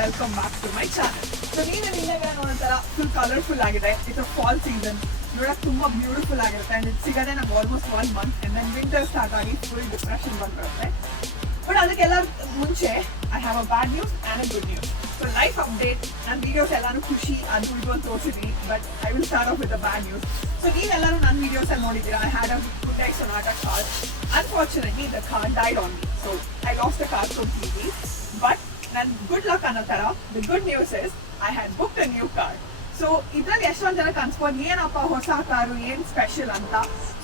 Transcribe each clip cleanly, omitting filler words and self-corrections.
Welcome back to my channel. So ನೀವು ನಿನ್ನೆಗೆ ನೋಡೋಂಥರ ಫುಲ್ ಕಲರ್ಫುಲ್ ಆಗಿದೆ. ಇಟ್ಸ್ ಫಾಲ್ ಸೀಸನ್, ನೋಡಕ್ಕೆ ತುಂಬಾ ಬ್ಯೂಟಿಫುಲ್ ಆಗಿರುತ್ತೆ. ಅಂಡ್ ಇದು ಸಿಗದೆ ನಮ್ಗೆ almost 1 month. And then winter start ಆಗಿ ಫುಲ್ ಡಿಪ್ರೆಷನ್ ಬಂದಿರುತ್ತೆ. ಬಟ್ ಅದಕ್ಕೆಲ್ಲ ಮುಂಚೆ I have a bad news and a good news. So life update ನನ್ನ ವಿಡಿಯೋಸ್ ಎಲ್ಲಾನು ಖುಷಿ ಅದು ಇದು ಅಂತ ತೋರಿಸಿದ್ವಿ. But I will start off with the bad news. So ನೀವೆಲ್ಲರೂ ನನ್ನ ವಿಡಿಯೋಸ್ ಅಲ್ಲಿ ನೋಡಿದ್ದೀರಾ. I had a Hyundai Sonata car. Unfortunately, the car died on me. So I lost the car completely. But then good luck ಅನ್ನೋ ಥರ the good news is I had booked a new car. So ಇದ್ರಲ್ಲಿ ಎಷ್ಟೊಂದು ಜನ ಕನ್ಸ್ಕೊಂಡು ಏನಪ್ಪ ಹೊಸ car ಏನು special ಅಂತ.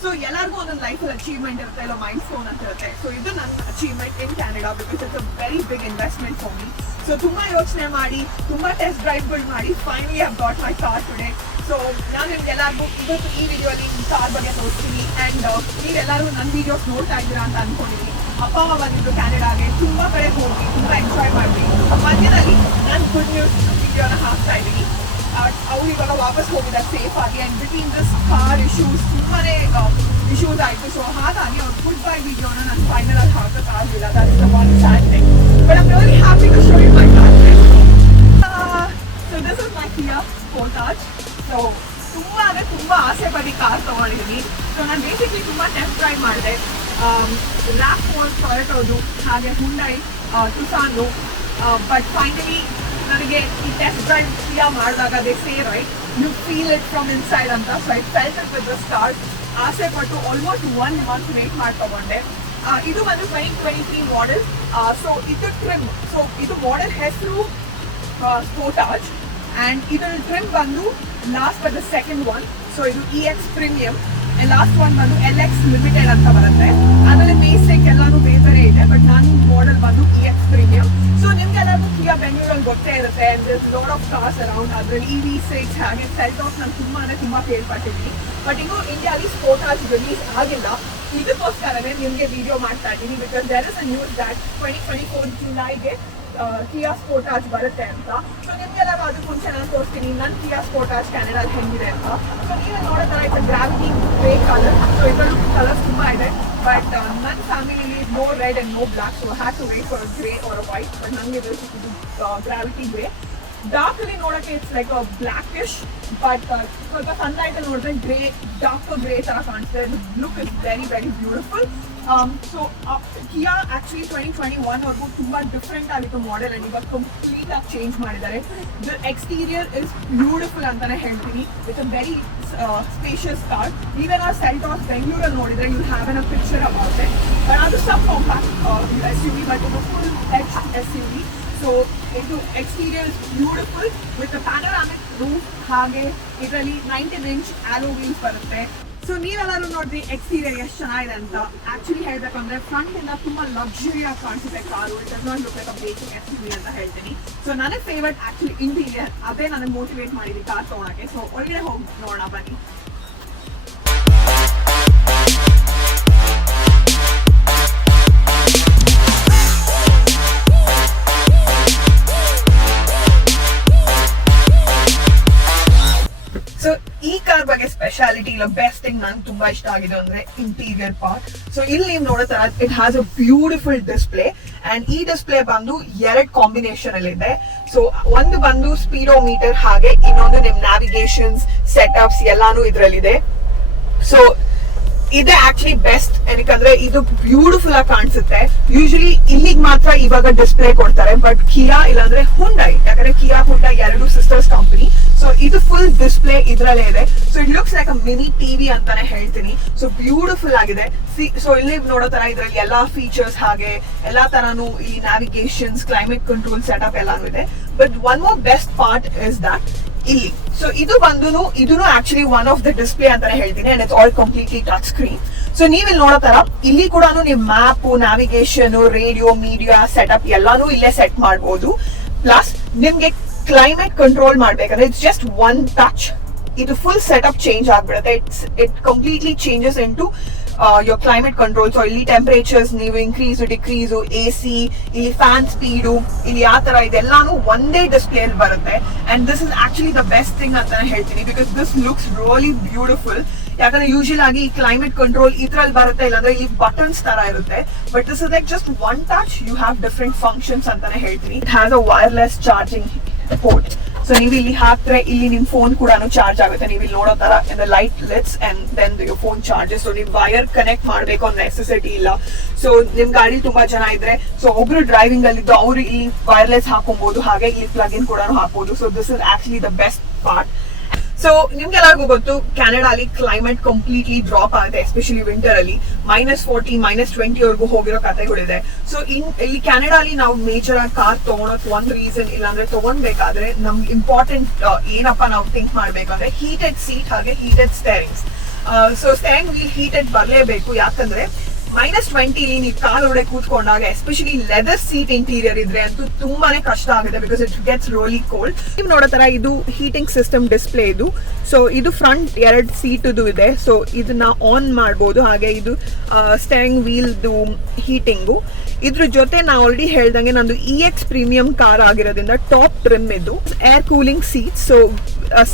So ಎಲ್ಲರಿಗೂ ಒಂದೊಂದು ಲೈಫಲ್ಲಿ ಅಚೀವ್ಮೆಂಟ್ ಇರುತ್ತೆ, ಇಲ್ಲ ಮೈಲ್ ಸ್ಟೋನ್ ಅಂತ ಇರುತ್ತೆ. ಸೊ ಇದು ನನ್ನ achievement in Canada because it's a very big investment for me. So ತುಂಬಾ ಯೋಚನೆ ಮಾಡಿ ತುಂಬಾ ಟೆಸ್ಟ್ ಡ್ರೈವ್ಗಳು ಮಾಡಿ finally I got my car today. So ನಾನು ನಿಮ್ಗೆಲ್ಲರಿಗೂ ಇವತ್ತು ಈ ವಿಡಿಯೋಲಿ ಕಾರ್ ಬಗ್ಗೆ ತೋರಿಸ್ತೀನಿ. ಆ್ಯಂಡ್ ನೀವೆಲ್ಲರೂ ನನ್ನ ವಿಡಿಯೋಸ್ ನೋಡ್ತಾ ಇದ್ದೀರಾ ಅಂತ ಅನ್ಕೊಂಡಿದ್ದೀನಿ. ಅಪ್ಪ ಅಮ್ಮ ಬಂದಿದ್ದು ಕ್ಯಾನಡಾಗೆ, ತುಂಬ ಕಡೆ ಹೋಗಿ ತುಂಬ ಎಂಜಾಯ್ ಮಾಡಿ ಮಧ್ಯದಲ್ಲಿ ನಾನು ಗುಡ್ ನ್ಯೂಸ್ ವಿಡಿಯೋನ ಹಾಕ್ತಾ ಇದ್ದೀನಿ. ಅವ್ರು ಇವಾಗ ವಾಪಸ್ ಹೋಗಿದ್ದಾರೆ ಸೇಫ್ ಆಗಿ. And between this car issues ತುಂಬಾನೇ ಇಶ್ಯೂಸ್ ಆಯಿತು. ಸೊ ಹಾಗಾಗಿ ಅವ್ರು ಗುಡ್ ಬೈ ವಿಡಿಯೋನ ನಾನು ಫೈನಲ್ ಆಗಿ ಹಾಕೋಕ್ಕಾಗಲಿಲ್ಲ. That is the one sad thing. But I'm really happy to show you my car. So this is my Kia Sportage. So ತುಂಬ ಆಸೆ ಪಡಿ ಕಾರ್ ತೊಗೊಂಡಿದ್ದೀನಿ. ಸೊ ನಾನು ಬೇಸಿಕ್ಲಿ ತುಂಬ ಟೆಸ್ಟ್ ಡ್ರೈವ್ ಮಾಡಿದೆ. RAV4 ಟೊಯೋಟೋದು, ಹಾಗೆ Hyundai Tucson. ಬಟ್ ಫೈನಲಿ ನನಗೆ ಈ ಟೆಸ್ಟ್ ಡ್ರೈವ್ Kia ಮಾಡಿದಾಗ they say right you feel it from inside ಅಂತ. So I felt it with the start. ಆಸೆ ಪಟ್ಟು ಆಲ್ಮೋಸ್ಟ್ 1 ಮಂತ್ ವೇಟ್ ಮಾಡಿ ತಗೊಂಡೆ. ಇದು ಬಂದು 2023 ಮಾಡೆಲ್. ಸೊ ಇದು ಟ್ರಿಮ್. ಸೊ ಇದು ಮಾಡೆಲ್ ಹೆಸರು ಸ್ಪೋರ್ಟಾಜ್. ಆ್ಯಂಡ್ ಇದರ ಟ್ರಿಮ್ ಬಂದು last but the second one. So ಇದು EX ಪ್ರೀಮಿಯಂ. ಲಾಸ್ಟ್ ಒನ್ ಬಂದು LX ಲಿಮಿಟೆಡ್ ಅಂತ ಬರುತ್ತೆ. ಆಮೇಲೆ ಬೇಸಿಕ್ ಎಲ್ಲಾನು ಬೇರೆ ಇದೆ. ಬಟ್ ನನ್ನ ಮಾಡೆಲ್ ಬಂದು EX ಪ್ರೀಮಿಯಂ. ಸೊ ನಿಮ್ಗೆಲ್ಲರಿಗೂ Kia ಬೆಂಗಳೂರಲ್ಲಿ ಗೊತ್ತೇ ಇರುತ್ತೆ. And this lot of cars around. ಅದರಲ್ಲಿ EV6 ಹಾಗೆ ಸೆಲ್ಟಾಸ್ ನಾನು ತುಂಬ ಕೇಳ್ಪಟ್ಟಿದ್ದೀನಿ. ಬಟ್ ಇನ್ನು ಇಂಡಿಯಾಲಿ ಸ್ಪೋರ್ಟಾಜ್ ರಿಲೀಸ್ ಆಗಿಲ್ಲ. ಇದಕ್ಕೋಸ್ಕರನೇ ನಿಮಗೆ ವಿಡಿಯೋ ಮಾಡ್ತಾ ಇದ್ದೀನಿ. Because there is a news that 2024 ಜುಲೈಗೆ Kia Sportage ಬರುತ್ತೆ ಅಂತ. ಸೊ ನಿಮಗೆಲ್ಲ ಅದಕ್ಕೆ ಮುಂಚೆ ನಾನು ತೋರಿಸ್ತೀನಿ ನನ್ನ Kia Sportage ಕ್ಯಾನಡಾದಲ್ಲಿ ಹೆಂಗಿದೆ ಅಂತ. ಸೊ ನೀವೇ ನೋಡೋ ಥರ it's gravity grey colour. So ಇದರಲ್ಲಿ ಕಲರ್ಸ್ ತುಂಬ ಇದೆ. ಬಟ್ ನನ್ನ ಫ್ಯಾಮಿಲಿಲಿ no red and no black. So have to wait for grey or white. But ನನಗೆ ಇದು ಗ್ರಾವಿಟಿ ಗ್ರೇ. ಡಾರ್ಕ್ ಅಲ್ಲಿ ನೋಡೋಕ್ಕೆ ಇಟ್ಸ್ ಲೈಕ್ ಬ್ಲ್ಯಾಕಿಶ್. ಬಟ್ ಸ್ವಲ್ಪ ಸನ್ಲೈಟ್ ಅಲ್ಲಿ ನೋಡಿದ್ರೆ ಗ್ರೇ, ಡಾರ್ಕ್ ಗ್ರೇ ಥರ ಕಾಣಿಸ್ತದೆ. Look is very very beautiful. So Kia actually 2021 ಅವ್ರಿಗೂ ತುಂಬ ಡಿಫ್ರೆಂಟ್ ಆಗಿತ್ತು ಮಾಡೆಲ್. ಆ್ಯಂಡ್ ಇವಾಗ ಕಂಪ್ಲೀಟ್ ಆಗಿ ಚೇಂಜ್ ಮಾಡಿದ್ದಾರೆ. ದ ಎಕ್ಸ್ಟೀರಿಯರ್ ಇಸ್ ಬ್ಯೂಟಿಫುಲ್ ಅಂತಾನೆ ಹೇಳ್ತೀನಿ. It's a very spacious car. Even ಆ ಸೆಲ್ಟಾಸ್ ಬೆಂಗಳೂರಲ್ಲಿ ನೋಡಿದ್ರೆ you have an a picture about it. But ಅದು ಸಬ್ ಕಾಂಪ್ಯಾಕ್ಟ್ SUV, ಬಟ್ ಇದು ಫುಲ್ ಟಚ್ SUV. ಸೊ ಇದು exterior is beautiful with panoramic roof. ಹಾಗೆ ಇದರಲ್ಲಿ 19 ಇಂಚ್ ಆಲೋ ವೀಲ್ಸ್ ಬರುತ್ತೆ. So ನೀವೆಲ್ಲರೂ ನೋಡಿದ್ರಿ ಎಕ್ಸ್ಟೀರಿಯರ್ ಎಷ್ಟು ಚೆನ್ನಾಗಿದೆ ಅಂತ. ಆಕ್ಚುಲಿ ಹೇಳ್ಬೇಕಂದ್ರೆ ಫ್ರಂಟ್ ಇಂದ ತುಂಬಾ ಲಕ್ಸುರಿ ಆಗಿ ಕಾಣಿಸುತ್ತೆ car. It does not look like a basic SUV ಅಂತ ಹೇಳ್ತೀನಿ. ಸೊ ನನ್ನ ಫೇವರೇಟ್ ಆಕ್ಚುಲಿ ಇಂಟೀರಿಯರ್. ಅದೇ ನನಗೆ ಮೋಟಿವೇಟ್ ಮಾಡಿದ್ವಿ ಕಾರ್ ತೊಗೊಳಕ್ಕೆ. ಸೊ ಒಳಗಡೆ ಹೋಗಿ ನೋಡೋಣ ಬನ್ನಿ. ಸೊ ಈ ಕಾರ್ ಬಗ್ಗೆ ಸ್ಪೆಷಾಲಿಟಿ ಇಲ್ಲ ಬೆಸ್ಟ್ ಥಿಂಗ್ ನಂಗೆ ತುಂಬಾ ಇಷ್ಟ ಆಗಿದೆ ಅಂದ್ರೆ ಇಂಟೀರಿಯರ್ ಪಾರ್ಟ್. ಸೊ ಇಲ್ಲಿ ನೀವು ನೋಡೋ ತರ it has a beautiful display. And ಈ ಡಿಸ್ಪ್ಲೇ ಬಂದು 2 ಕಾಂಬಿನೇಷನ್ ಅಲ್ಲಿ ಇದೆ. ಸೊ ಒಂದು ಬಂದು ಸ್ಪೀಡೋಮೀಟರ್, ಹಾಗೆ ಇನ್ನೊಂದು ನಿಮ್ ನ್ಯಾವಿಗೇಷನ್ಸ್ ಸೆಟಪ್ಸ್ ಎಲ್ಲಾನು ಇದ್ರಲ್ಲಿದೆ. ಸೊ ಇದೆ ಆಕ್ಚುಲಿ ಬೆಸ್ಟ್. ಏನಕ್ಕಂದ್ರೆ ಇದು ಬ್ಯೂಟಿಫುಲ್ ಆಗಿ ಕಾಣಿಸುತ್ತೆ. ಯೂಶಲಿ ಇಲ್ಲಿಗೆ ಮಾತ್ರ ಇವಾಗ ಡಿಸ್ಪ್ಲೇ ಕೊಡ್ತಾರೆ. ಬಟ್ Kia ಇಲ್ಲಾಂದ್ರೆ Hyundai, ಯಾಕಂದ್ರೆ Kia Hyundai 2 sisters company. So ಇದು ಫುಲ್ ಡಿಸ್ಪ್ಲೇ ಇದ್ರಲ್ಲೇ ಇದೆ. So it looks like a mini TV ಅಂತಾನೆ ಹೇಳ್ತೀನಿ. ಸೊ ಬ್ಯೂಟಿಫುಲ್ ಆಗಿದೆ. ಸೊ ಇಲ್ಲಿ ನೋಡೋ ತರ ಇದ್ರಲ್ಲಿ ಎಲ್ಲಾ ಫೀಚರ್ಸ್ ಹಾಗೆ ಎಲ್ಲಾ ತರಾನು ಇಲ್ಲಿ ನ್ಯಾವಿಗೇಷನ್ಸ್, ಕ್ಲೈಮೇಟ್ ಕಂಟ್ರೋಲ್ ಸೆಟಪ್ ಎಲ್ಲಾನು ಇದೆ. But one more best part is that ಇಲ್ಲಿ. ಸೊ ಇದು ಬಂದು ಇದನ್ನು actually one of the display ಅಂತಾನೆ ಹೇಳ್ತೀನಿ. And it's all completely touch screen. So ನೀವಿಲ್ಲಿ ನೋಡೋ ತರ ಇಲ್ಲಿ ಕೂಡ ನಿಮ್ map, navigation, radio, media setup ಎಲ್ಲಾನು ಇಲ್ಲೇ ಸೆಟ್ ಮಾಡಬಹುದು. ಪ್ಲಸ್ ನಿಮ್ಗೆ ಕ್ಲೈಮೇಟ್ ಕಂಟ್ರೋಲ್ ಮಾಡ್ಬೇಕಂದ್ರೆ ಇಟ್ಸ್ ಜಸ್ಟ್ ಒನ್ ಟಚ್. ಇದು ಫುಲ್ ಸೆಟಪ್ ಚೇಂಜ್ ಆಗ್ಬಿಡುತ್ತೆ. It completely changes into your climate control. So ಇಲ್ಲಿ ಟೆಂಪರೇಚರ್ಸ್ ನೀವು ಇನ್ಕ್ರೀಸ್ ಡಿಕ್ರೀಸ್, AC, ಇಲ್ಲಿ ಫ್ಯಾನ್ ಸ್ಪೀಡು, ಇಲ್ಲಿ ಯಾವ ತರ ಇದೆಲ್ಲಾನು ಒಂದೇ ಡಿಸ್ಪ್ಲೇ ಅಲ್ಲಿ ಬರುತ್ತೆ. And this is actually the best thing ಅಂತಾನೆ ಹೇಳ್ತೀನಿ. Because this looks really beautiful. ಯಾಕಂದ್ರೆ ಯೂಶುವಲ್ ಆಗಿ ಕ್ಲೈಮೇಟ್ ಕಂಟ್ರೋಲ್ ಇದ್ರಲ್ಲಿ ಬರುತ್ತೆ, ಇಲ್ಲಾಂದ್ರೆ ಇಲ್ಲಿ ಬಟನ್ಸ್ ತರ ಇರುತ್ತೆ. But this is like just one touch, you have different functions ಅಂತಾನೆ ಹೇಳ್ತೀನಿ. It has a wireless charging port. So ನೀವು ಇಲ್ಲಿ ಹಾಕ್ರೆ ಇಲ್ಲಿ ನಿಮ್ ಫೋನ್ ಕೂಡ ಚಾರ್ಜ್ ಆಗುತ್ತೆ. ನೀವು ಇಲ್ಲಿ ನೋಡೋ ತರ light lights and then your phone charges. So ನೀವು ವೈರ್ ಕನೆಕ್ಟ್ ಮಾಡಬೇಕು ಅನ್ನೋ ನೆಸೆಸಿಟಿ ಇಲ್ಲ. ಸೊ ನಿಮ್ ಗಾಡಿ ತುಂಬಾ ಜನ ಇದ್ರೆ, ಸೊ ಒಬ್ರು ಡ್ರೈವಿಂಗ್ ಅಲ್ಲಿ ಇದ್ದು ಅವ್ರು ಇಲ್ಲಿ ವೈರ್ಲೆಸ್ ಹಾಕೊಬಹುದು, ಹಾಗೆ ಇಲ್ಲಿ ಪ್ಲಗ್ ಇನ್ ಕೂಡ ಹಾಕಬಹುದು. So this is actually the best part. So ನಿಮ್ಗೆಲ್ಲರಿಗೂ ಗೊತ್ತು ಕೆನಡಾಲಿ ಕ್ಲೈಮೇಟ್ ಕಂಪ್ಲೀಟ್ಲಿ ಡ್ರಾಪ್ ಆಗುತ್ತೆ, ಎಸ್ಪೆಷಲಿ ವಿಂಟರ್ ಅಲ್ಲಿ -40 -20 ವರೆಗೂ ಹೋಗಿರೋ ಕಥೆಗಳಿದೆ. ಸೊ ಇಲ್ಲಿ ಕೆನಡಾಲಿ ನಾವು ಮೇಜರ್ ಆಗಿ ಕಾರ್ ತಗೊಳಕ್ ಒಂದ್ ರೀಸನ್, ಇಲ್ಲಾಂದ್ರೆ ತಗೊಂಡ್ಬೇಕಾದ್ರೆ ನಮ್ಗೆ ಇಂಪಾರ್ಟೆಂಟ್ ಏನಪ್ಪಾ ನಾವು ಥಿಂಕ್ ಮಾಡ್ಬೇಕಂದ್ರೆ ಹೀಟೆಡ್ ಸೀಟ್ ಹಾಗೆ heated steerings. So steering wheel heated ಬರ್ಲೇಬೇಕು, ಯಾಕಂದ್ರೆ -20 ನೀವು ಕಾರ್ ಒಳಗೆ ಕೂತ್ಕೊಂಡಾಗ ಎಸ್ಪೆಷಲಿ ಲೆದರ್ ಸೀಟ್ ಇಂಟೀರಿಯರ್ ಇದ್ರೆ ಅಂತೂ ತುಂಬಾನೇ ಕಷ್ಟ ಆಗುತ್ತೆ, because it gets really cold. ನೀವು ನೋಡೋ ತರ ಇದು ಹೀಟಿಂಗ್ ಸಿಸ್ಟಮ್ ಡಿಸ್ಪ್ಲೇ ಇದು. ಸೊ ಇದು ಫ್ರಂಟ್ 2 ಸೀಟ್ ಇದೆ. ಸೊ ಇದನ್ನ ಆನ್ ಮಾಡಬಹುದು, ಹಾಗೆ ಇದು ಸ್ಟೇರಿಂಗ್ ವೀಲ್ ಹೀಟಿಂಗು. ಇದ್ರ ಜೊತೆ ನಾ ಆಲ್ರೆಡಿ ಹೇಳ್ದಂಗೆ ನಂದು EX ಪ್ರೀಮಿಯಂ ಕಾರ್ ಆಗಿರೋದ್ರಿಂದ ಟಾಪ್ ಟ್ರಿಮ್ ಇದು, air cooling seats. So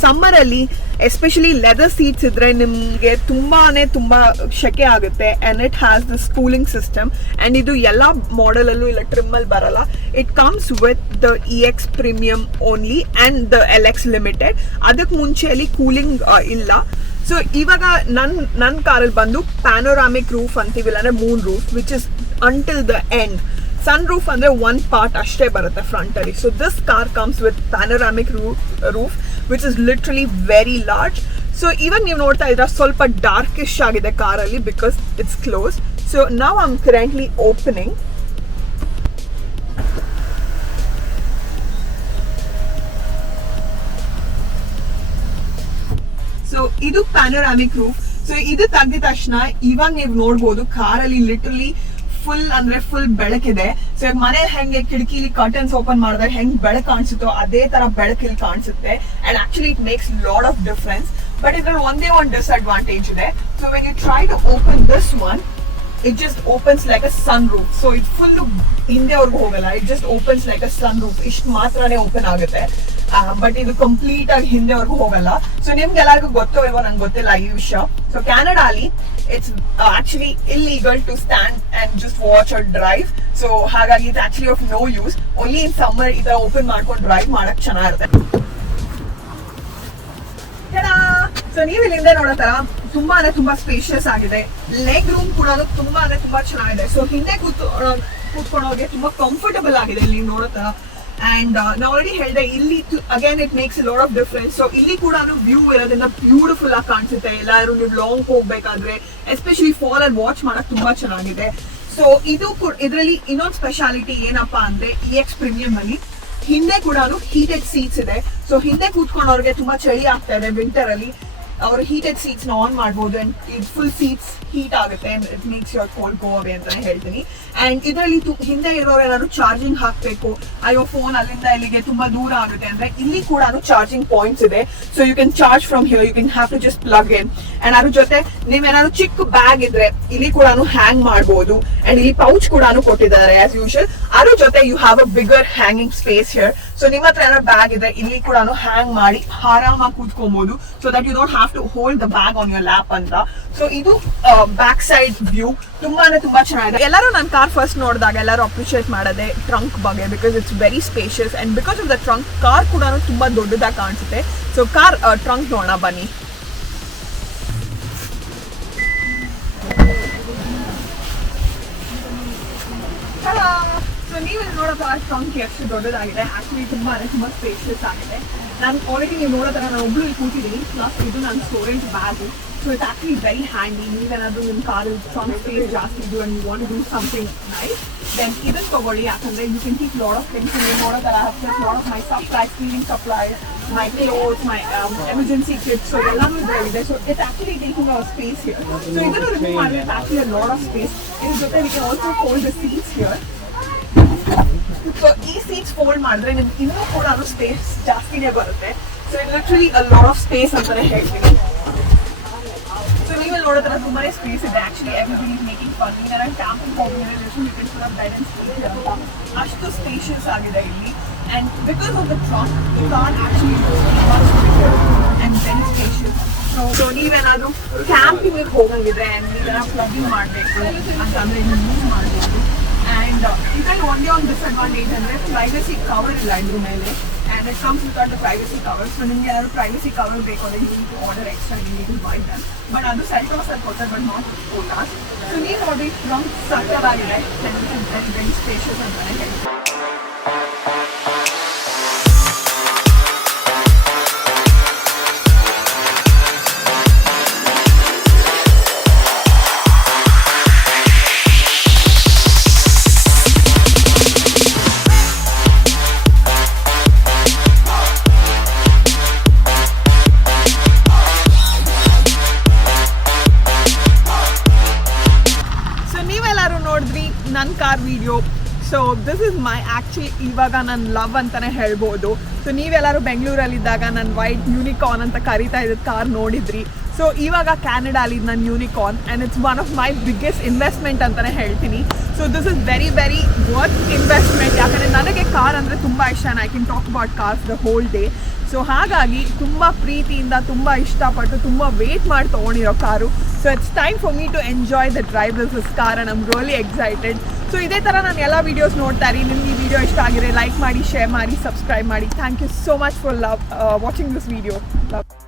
summer ಅಲ್ಲಿ ಎಸ್ಪೆಷಲಿ ಲೆದರ್ ಸೀಟ್ಸ್ ಇದ್ರೆ ನಿಮ್ಗೆ ತುಂಬಾ ಶೆಕೆ ಆಗುತ್ತೆ. And it has this cooling system. And ಇದು ಎಲ್ಲಾ ಮಾಡೆಲ್ ಅಲ್ಲೂ ಇಲ್ಲ, ಟ್ರಿಮ್ ಅಲ್ಲಿ ಬರಲ್ಲ. It comes with the EX premium only and the LX limited. ಅದಕ್ಕೆ ಮುಂಚೆಯಲ್ಲಿ ಕೂಲಿಂಗ್ ಇಲ್ಲ. ಸೊ ಇವಾಗ ನನ್ ಕಾರಲ್ಲಿ ಬಂದು ಪ್ಯಾನೋರಾಮಿಕ್ ರೂಫ್ ಅಂತೀವಿಲ್ಲ, ಅಂದ್ರೆ moon roof, which is until the end. Sun roof ಅಂದ್ರೆ ಒನ್ ಪಾರ್ಟ್ ಅಷ್ಟೇ ಬರುತ್ತೆ ಫ್ರಂಟ್ ಅಲ್ಲಿ. So this car comes with panoramic roof which is literally very large. So ಇವಾಗ ನೀವು ನೋಡ್ತಾ ಇದ್ರೆ ಸ್ವಲ್ಪ ಡಾರ್ಕಿಶ್ ಆಗಿದೆ ಕಾರಲ್ಲಿ ಬಿಕಾಸ್ ಇಟ್ಸ್ ಕ್ಲೋಸ್. ಸೊ ನಾವ್ I am currently opening. So ಇದು ಪ್ಯಾನೋರಾಮಿಕ್ ರೂಫ್. ಸೊ ಇದು ತೆಗೆದ ತಕ್ಷಣ ಇವಾಗ ನೀವು ನೋಡ್ಬೋದು ಕಾರಲ್ಲಿ ಲಿಟರಲಿ ಫುಲ್ ಬೆಳಕಿದೆ. ಸೊ ಮನೆ ಹೆಂಗೆ ಕಿಟಕಿಲಿ ಕರ್ಟನ್ಸ್ ಓಪನ್ ಮಾಡಿದ್ರೆ ಹೆಂಗ್ ಬೆಳಕು ಕಾಣಿಸುತ್ತೋ ಅದೇ ತರ ಬೆಳಕಿಲ್ಲಿ ಕಾಣಿಸುತ್ತೆ. And actually it makes lot of difference. But ಇದ್ರಲ್ಲಿ ಒಂದೇ ಒಂದು ಡಿಸ್ಅಡ್ವಾಂಟೇಜ್ ಇದೆ. So when you try to open this one, it just opens like a sunroof. So it full ಹಿಂದೆವರೆಗೂ ಹೋಗಲ್ಲ, it just opens like a sunroof. ಇಷ್ಟು ಮಾತ್ರನೇ open ಆಗುತ್ತೆ, but ಇದು ಕಂಪ್ಲೀಟ್ ಆಗಿ ಹಿಂದೆವರೆಗೂ ಹೋಗಲ್ಲ. ಸೊ ನಿಮ್ಗೆಲ್ಲರಿಗೂ ಗೊತ್ತೋ ಇಲ್ವೋ ನಂಗೆ ಗೊತ್ತಿಲ್ಲ ಈ ವಿಷಯ. ಸೊ ಕೆನಡಾಲಿ it's actually illegal to stand and just watch or drive. So ಹಾಗಾಗಿ it's actually of no use. Only in summer ಈ ತರ ಓಪನ್ ಮಾಡ್ಕೊಂಡು ಡ್ರೈವ್ ಮಾಡಕ್ ಚೆನ್ನಾಗಿರುತ್ತೆ. ಸೊ ನೀವು ಇಲ್ಲಿಂದ ನೋಡೋ ತರ ತುಂಬಾ ಸ್ಪೇಷಿಯಸ್ ಆಗಿದೆ. ಲೆಗ್ ರೂಮ್ ಕೂಡ ತುಂಬಾ ಚೆನ್ನಾಗಿದೆ. ಸೊ ಹಿಂದೆ ಕೂತ್ಕೊಳ್ಳೋರಿಗೆ ತುಂಬಾ ಕಂಫರ್ಟಬಲ್ ಆಗಿದೆ ಇಲ್ಲಿ ನೋಡೋ ತರ. ಅಂಡ್ ನಾ ಆಲ್ರೆಡಿ ಹೇಳಿದೆ ಇಲ್ಲಿ again it makes lot of difference. So ಇಲ್ಲಿ ಕೂಡ ವ್ಯೂ ಇರೋದ್ರಿಂದ ಬ್ಯೂಟಿಫುಲ್ ಆಗಿ ಕಾಣಿಸುತ್ತೆ. ಎಲ್ಲಾದ್ರೂ ನೀವು ಲಾಂಗ್ ಹೋಗ್ಬೇಕಾದ್ರೆ ಎಸ್ಪೆಷಲಿ ಫಾಲ್ ಅಲ್ಲಿ ವಾಚ್ ಮಾಡಕ್ ತುಂಬಾ ಚೆನ್ನಾಗಿದೆ. ಸೊ ಇದು ಇದರಲ್ಲಿ ಇನ್ನೊಂದು ಸ್ಪೆಷಾಲಿಟಿ ಏನಪ್ಪಾ ಅಂದ್ರೆ EX ಪ್ರೀಮಿಯಂ ಅಲ್ಲಿ ಹಿಂದೆ ಕೂಡ ಹೀಟೆಡ್ ಸೀಟ್ಸ್ ಇದೆ. ಸೊ ಹಿಂದೆ ಕೂತ್ಕೊಂಡವ್ರಿಗೆ ತುಂಬಾ ಚಳಿ ಆಗ್ತಾ ಇದೆ ವಿಂಟರ್ ಅಲ್ಲಿ, ಅವರು ಹೀಟೆಡ್ ಸೀಟ್ಸ್ ನ ಆನ್ ಮಾಡಬಹುದು. ಅಂಡ್ ಇದು ಫುಲ್ ಸೀಟ್ಸ್ ಹೀಟ್ ಆಗುತ್ತೆ, ಇಟ್ ಮೇಕ್ಸ್ ಯುವರ್ ಕೋಲ್ಡ್ ಗೋ ಅವೇ ಅಂತಾನೆ ಹೇಳ್ತೀನಿ. ಅಂಡ್ ಇದರಲ್ಲಿ ಹಿಂದೆ ಇರೋರು ಏನಾದ್ರು ಚಾರ್ಜಿಂಗ್ ಹಾಕ್ಬೇಕು, ಅಯ್ಯೋ ಫೋನ್ ಅಲ್ಲಿಂದ ಇಲ್ಲಿಗೆ ತುಂಬಾ ದೂರ ಆಗುತ್ತೆ ಅಂದ್ರೆ ಇಲ್ಲಿ ಕೂಡ ಚಾರ್ಜಿಂಗ್ ಪಾಯಿಂಟ್ಸ್ ಇದೆ. So you can charge from here, you can have to just plug in. And ಅದ್ರ ಜೊತೆ ನೀವೇನಾದ್ರು ಚಿಕ್ಕ ಬ್ಯಾಗ್ ಇದ್ರೆ ಇಲ್ಲಿ ಕೂಡ ಹ್ಯಾಂಗ್ ಮಾಡಬಹುದು. ಅಂಡ್ ಇಲ್ಲಿ ಪೌಚ್ ಕೂಡ ಕೊಟ್ಟಿದ್ದಾರೆ ಆಸ್ ಯೂಶುವಲ್. ಅದ್ರ ಜೊತೆ you have a bigger hanging space here. So ನಿಮ್ಮ ಹತ್ರ ಏನಾದ್ರು ಬ್ಯಾಗ್ ಇದ್ರೆ ಇಲ್ಲಿ ಕೂಡ ಹ್ಯಾಂಗ್ ಮಾಡಿ ಆರಾಮಾಗಿ ಕೂತ್ಕೊಬಹುದು. So that you don't have to hold the bag on your lap ಅಂತ. ಸೊ ಇದು ಬ್ಯಾಕ್ ಸೈಡ್ ವ್ಯೂ ತುಂಬಾ ಚೆನ್ನಾಗಿದೆ. ಎಲ್ಲರೂ ನನ್ನ ಕಾರ್ ಫಸ್ಟ್ ನೋಡಿದಾಗ ಎಲ್ಲರೂ ಅಪ್ರಿಶಿಯೇಟ್ ಮಾಡೋದೆ ಟ್ರಂಕ್ ಬಗ್ಗೆ, because it's very spacious. And because of the trunk car ಕೂಡ ತುಂಬಾ ದೊಡ್ಡದಾಗಿ ಕಾಣಿಸುತ್ತೆ. ಸೊ ಕಾರ್ ಟ್ರಂಕ್ ನೋಡೋಣ ಬನ್ನಿ. ಸೊ ನೀವು ನೋಡೋ ತರ ಟ್ರಂಕ್ ಎಷ್ಟು ದೊಡ್ಡದಾಗಿದೆ, ಆಕ್ಚುಲಿ ತುಂಬಾ ಸ್ಪೇಷಿಯಸ್ ಆಗಿದೆ. ನಾನು ಆಲ್ರೆಡಿ ನೀವು ನೋಡೋ ತರ ನಾನು ಒಬ್ಳು ಇಲ್ಲಿ ಕೂತಿದ್ದೀನಿ, ಪ್ಲಸ್ ಇದು ನನ್ನ storage bag. So it's actually very handy. ನೀವೇನಾದ್ರೂ ನಿಮ್ಮ ಕಾರ್ ಟ್ರಂಕ್ ಸ್ಪೇಸ್ ಜಾಸ್ತಿ ಇದ್ದು and you want to do something nice, then ಇದನ್ನು ತಗೊಳ್ಳಿ. ಯಾಕಂದ್ರೆ you can keep lot of things. ನೀವು ನೋಡೋ ತರ lot of my supplies, cleaning supplies, my clothes, my emergency kits. So ಎಲ್ಲಾನು ಇದೆ. So it's actually taking our space here. So ಇದನ್ನು remove ಮಾಡಿದ್ರೆ it's actually a lot of space. ಇದ್ರ ಜೊತೆ we can also fold the seats here. So ಈ seats fold ಮಾಡಿದ್ರೆ ನಿಮ್ಗೆ ಇನ್ನೂ ಕೂಡ ಸ್ಪೇಸ್ ಜಾಸ್ತಿನೇ ಬರುತ್ತೆ. So it literally a lot of space ಅಂತಾನೆ ಹೇಳ್ತೀನಿ. ಸೊ ನೀವು ನೋಡೋದ್ರ ತುಂಬಾನೇ ಸ್ಪೇಸ್ ಇದೆ. Actually everybody is making fun. ಈಗ ನಾನು ಕ್ಯಾಂಪಿಂಗ್ ಹೋಗಿದ್ರೆ you can put up bed and sleep ಅಂತ. ಅಷ್ಟು ಸ್ಪೇಷಿಯಸ್ ಆಗಿದೆ ಇಲ್ಲಿ. And because of the trunk, the car actually goes much bigger and very spacious. So ನೀವೇನಾದ್ರೂ ಕ್ಯಾಂಪಿಂಗ್ ಹೋಗಂಗಿದ್ರೆ ನೀವೆಲ್ಲ ಪ್ಲಗಿಂಗ್ ಮಾಡಬೇಕು ಅಂತಂದ್ರೆ ಯೂಸ್ ಮಾಡ್ಬೋದು. ಆ್ಯಂಡ್ ಇದರಲ್ಲಿ ಒಂದೇ ಒಂದು ಡಿಸ್ಅಡ್ವಾಂಟೇಜ್ ಅಂದರೆ ಪ್ರೈವಸಿ ಕವರ್ ಇಲ್ಲ ಇದ್ರ ಮೇಲೆ. And it comes without the privacy cover. So ನಿಮಗೆ ಯಾರು ಪ್ರೈವಸಿ ಕವರ್ ಬೇಕು ಅಂದರೆ you need to order extra, you need to buy them. But ಅದು ಸೆಲ್ಟೋಸ್ ಅಲ್ಲಿ ಕೊಡ್ತಾರೆ, ಬಟ್ ನಾಟ್ ಕೋಟಾಸ್. ಸೊ ನೀವು ನೋಡಿ ನಮ್ಮ ಸಕ್ಕತ್ತಾಗಿದೆ, ವೆರಿ ಸ್ಪೇಷಿಯಸ್ ಅಂತಲೇ ಹೇಳ್ತಾರೆ. ನನ್ನ car video. So this is my actually ಇವಾಗ ನನ್ನ ಲವ್ ಅಂತಲೇ ಹೇಳ್ಬೋದು. ಸೊ ನೀವೆಲ್ಲರೂ ಬೆಂಗಳೂರಲ್ಲಿದ್ದಾಗ ನನ್ನ ವೈಟ್ ಯೂನಿಕಾರ್ನ್ ಅಂತ ಕರಿತಾ ಇದ್ದ ಕಾರ್ ನೋಡಿದ್ರಿ. ಸೊ ಇವಾಗ ಕ್ಯಾನಡಾಲಿದ್ದು ನನ್ನ unicorn and it's one of my biggest investment ಅಂತಲೇ ಹೇಳ್ತೀನಿ. So this is very very worth investment. ಯಾಕಂದರೆ ನನಗೆ ಕಾರ್ ಅಂದರೆ ತುಂಬ ಇಷ್ಟ. I can talk about cars the whole day. So ಹಾಗಾಗಿ ತುಂಬ ಪ್ರೀತಿಯಿಂದ, ತುಂಬ ಇಷ್ಟಪಟ್ಟು, ತುಂಬ ವೇಟ್ ಮಾಡಿ ತೊಗೊಂಡಿರೋ car. So it's time for me to enjoy the drive this car and I'm really excited. So ಇದೇ ಥರ ನಾನು ಎಲ್ಲ ವೀಡಿಯೋಸ್ ನೋಡ್ತಾ ಇರಿ. ನಿಮ್ಗೆ ಈ ವಿಡಿಯೋ ಇಷ್ಟ ಆಗಿದ್ರೆ ಲೈಕ್ ಮಾಡಿ, ಶೇರ್ ಮಾಡಿ, ಸಬ್ಸ್ಕ್ರೈಬ್ ಮಾಡಿ. Thank you so much for watching this video. Love.